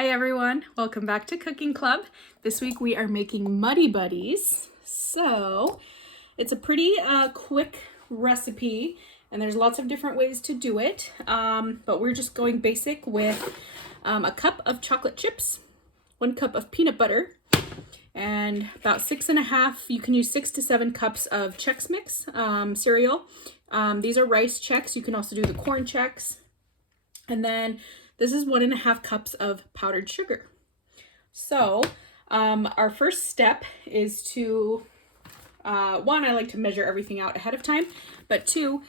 Hi everyone, welcome back to Cooking Club. This week we are making Muddy Buddies. So it's a pretty quick recipe and there's lots of different ways to do it. But we're just going basic with a cup of chocolate chips, 1 cup of peanut butter, and about 6.5, you can use 6 to 7 cups of Chex Mix cereal. These are rice Chex. You can also do the corn Chex. And then this is 1.5 cups of powdered sugar. So our first step is to, one, I like to measure everything out ahead of time, but 2,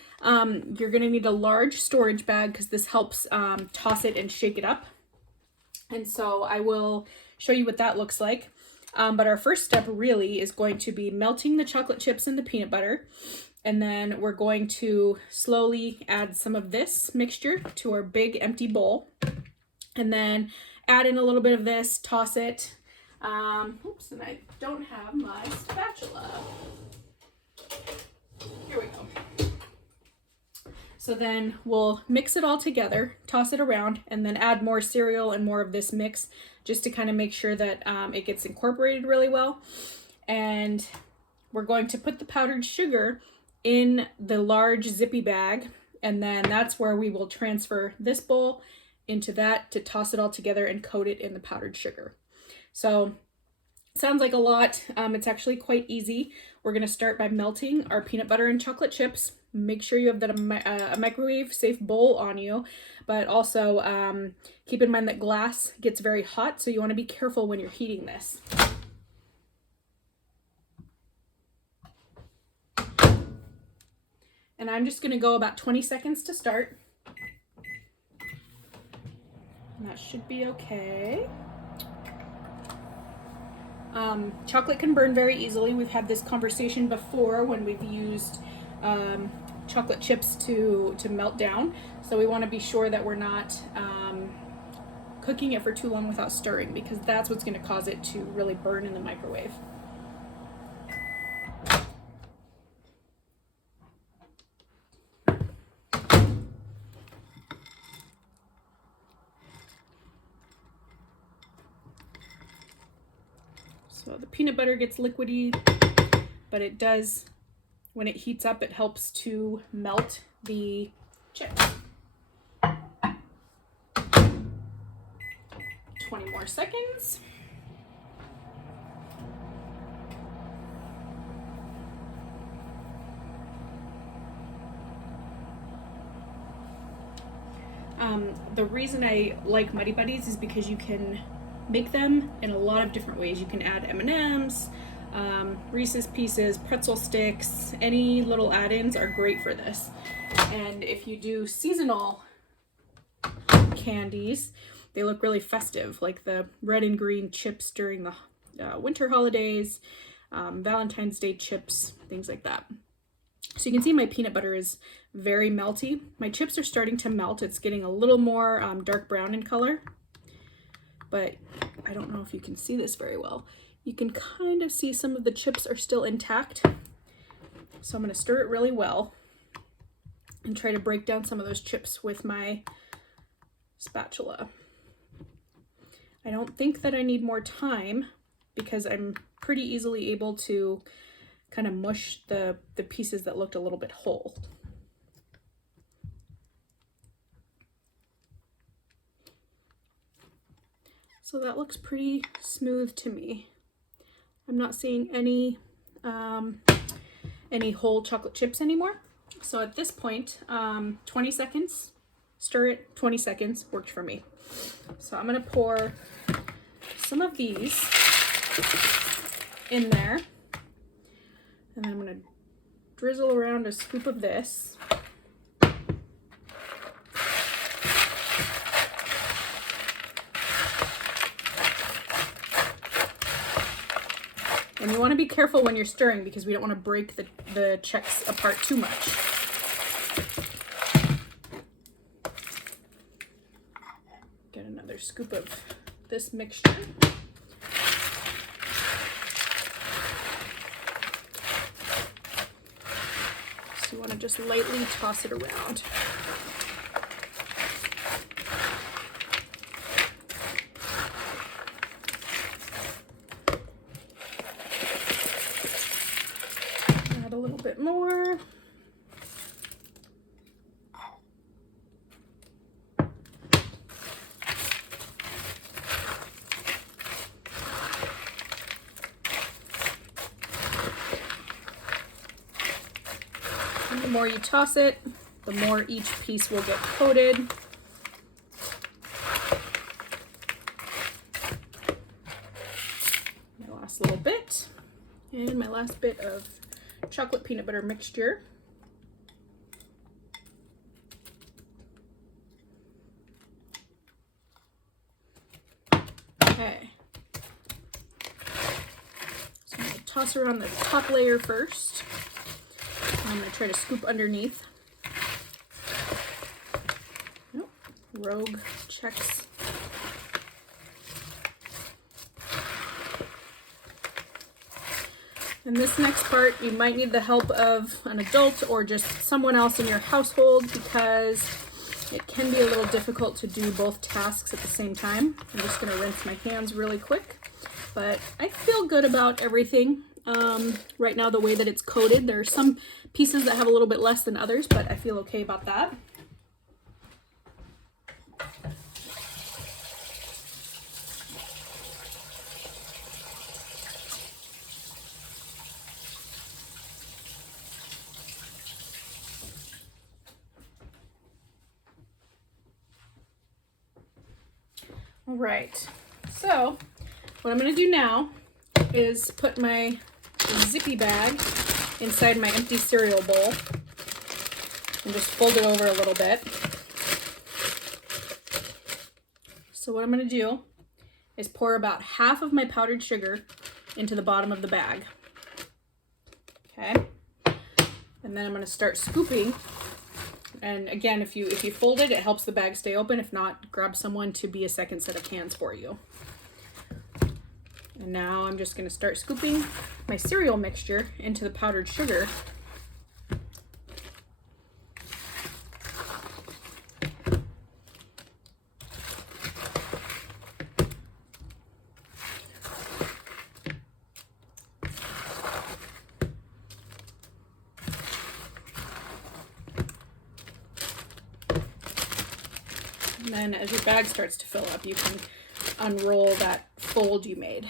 you're gonna need a large storage bag because this helps toss it and shake it up. And so I will show you what that looks like. But our first step really is going to be melting the chocolate chips in the peanut butter. And then we're going to slowly add some of this mixture to our big empty bowl. And then add in a little bit of this, toss it. Oops, and I don't have my spatula. Here we go. So then we'll mix it all together, toss it around, and then add more cereal and more of this mix just to kind of make sure that it gets incorporated really well. And we're going to put the powdered sugar in the large zippy bag, and then that's where we will transfer this bowl into that to toss it all together and coat it in the powdered sugar. So sounds like a lot. It's actually quite easy. We're going to start by melting our peanut butter and chocolate chips. Make sure you have a microwave safe bowl on you, but also keep in mind that glass gets very hot, so you want to be careful when you're heating this. And I'm just going to go about 20 seconds to start. And that should be okay. Chocolate can burn very easily. We've had this conversation before when we've used chocolate chips to melt down. So we want to be sure that we're not cooking it for too long without stirring, because that's what's going to cause it to really burn in the microwave. So the peanut butter gets liquidy, but it does, when it heats up, it helps to melt the chips. 20 more seconds. The reason I like Muddy Buddies is because you can make them in a lot of different ways. You can add M&Ms, Reese's Pieces, pretzel sticks. Any little add-ins are great for this. And if you do seasonal candies, they look really festive, like the red and green chips during the winter holidays, Valentine's Day chips, things like that. So you can see my peanut butter is very melty. My chips are starting to melt. It's getting a little more dark brown in color, but I don't know if you can see this very well. You can kind of see some of the chips are still intact. So I'm going to stir it really well and try to break down some of those chips with my spatula. I don't think that I need more time because I'm pretty easily able to kind of mush the pieces that looked a little bit whole. So that looks pretty smooth to me. I'm not seeing any whole chocolate chips anymore. So at this point, 20 seconds, stir it, 20 seconds worked for me. So I'm gonna pour some of these in there, and then I'm gonna drizzle around a scoop of this. And you want to be careful when you're stirring because we don't want to break the Chex apart too much. Get another scoop of this mixture. So you want to just lightly toss it around. more you toss it, the more each piece will get coated. My last little bit, and my last bit of chocolate peanut butter mixture. Okay. So I'm going to toss around the top layer first. I'm going to try to scoop underneath. Nope. Rogue Chex. And this next part, you might need the help of an adult or just someone else in your household because it can be a little difficult to do both tasks at the same time. I'm just going to rinse my hands really quick, but I feel good about everything. Right now, the way that it's coated, there are some pieces that have a little bit less than others, but I feel okay about that. All right, so what I'm going to do now is put my zippy bag inside my empty cereal bowl and just fold it over a little bit. So what I'm going to do is pour about half of my powdered sugar into the bottom of the bag. Okay, and then I'm going to start scooping. And again, if you fold it, it helps the bag stay open. If not, grab someone to be a second set of hands for you. And now I'm just going to start scooping my cereal mixture into the powdered sugar. And then as your bag starts to fill up, you can unroll that fold you made.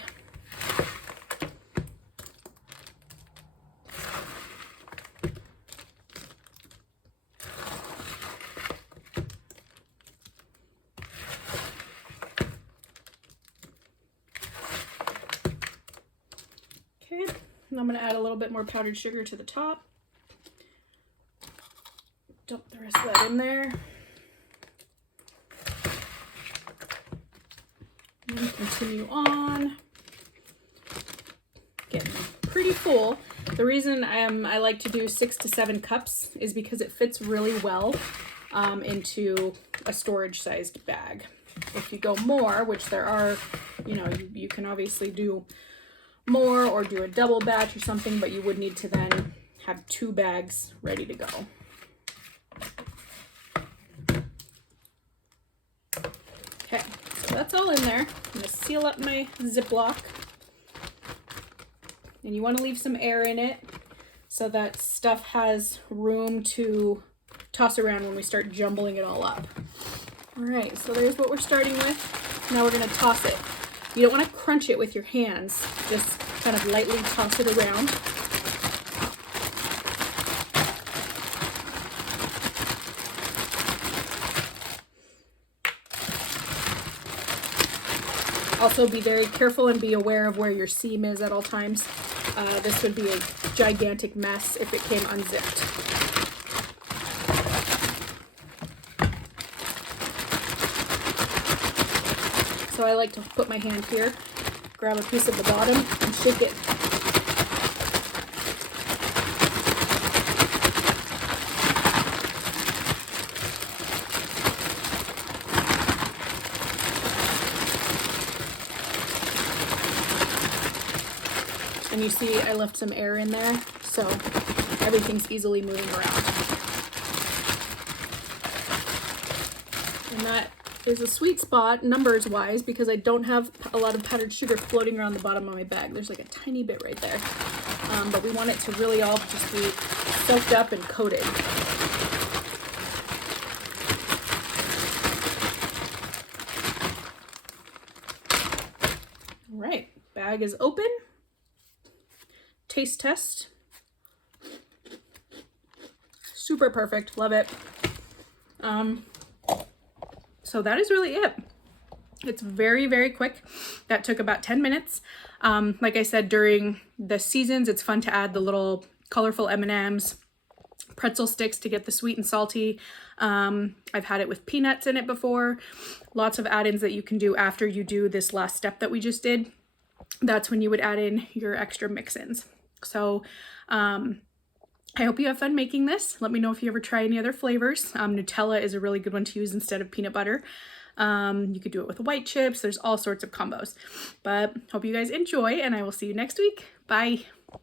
Okay, and I'm going to add a little bit more powdered sugar to the top. Dump the rest of that in there. And continue on. Getting pretty full. The reason I like to do 6 to 7 cups is because it fits really well into a storage sized bag. If you go more, which there are, you can obviously do more or do a double batch or something, but you would need to then have 2 bags ready to go. Okay, so that's all in there. I'm going to seal up my Ziplock. And you want to leave some air in it so that stuff has room to toss around when we start jumbling it all up. All right, so there's what we're starting with. Now we're going to toss it. You don't want to crunch it with your hands. Just kind of lightly toss it around. Also be very careful and be aware of where your seam is at all times. This would be a gigantic mess if it came unzipped. So I like to put my hand here, grab a piece of the bottom and shake it. And you see I left some air in there, so everything's easily moving around. And that is a sweet spot numbers wise because I don't have a lot of powdered sugar floating around the bottom of my bag. There's like a tiny bit right there. But we want it to really all just be soaked up and coated. All right, bag is open. Taste test. Super perfect. Love it. So that is really it. It's very, very quick. That took about 10 minutes. Like I said, during the seasons, it's fun to add the little colorful M&Ms, pretzel sticks to get the sweet and salty. I've had it with peanuts in it before. Lots of add-ins that you can do after you do this last step that we just did. That's when you would add in your extra mix-ins. So I hope you have fun making this. Let me know if you ever try any other flavors. Nutella is a really good one to use instead of peanut butter. You could do it with white chips. There's all sorts of combos. But hope you guys enjoy, and I will see you next week. Bye.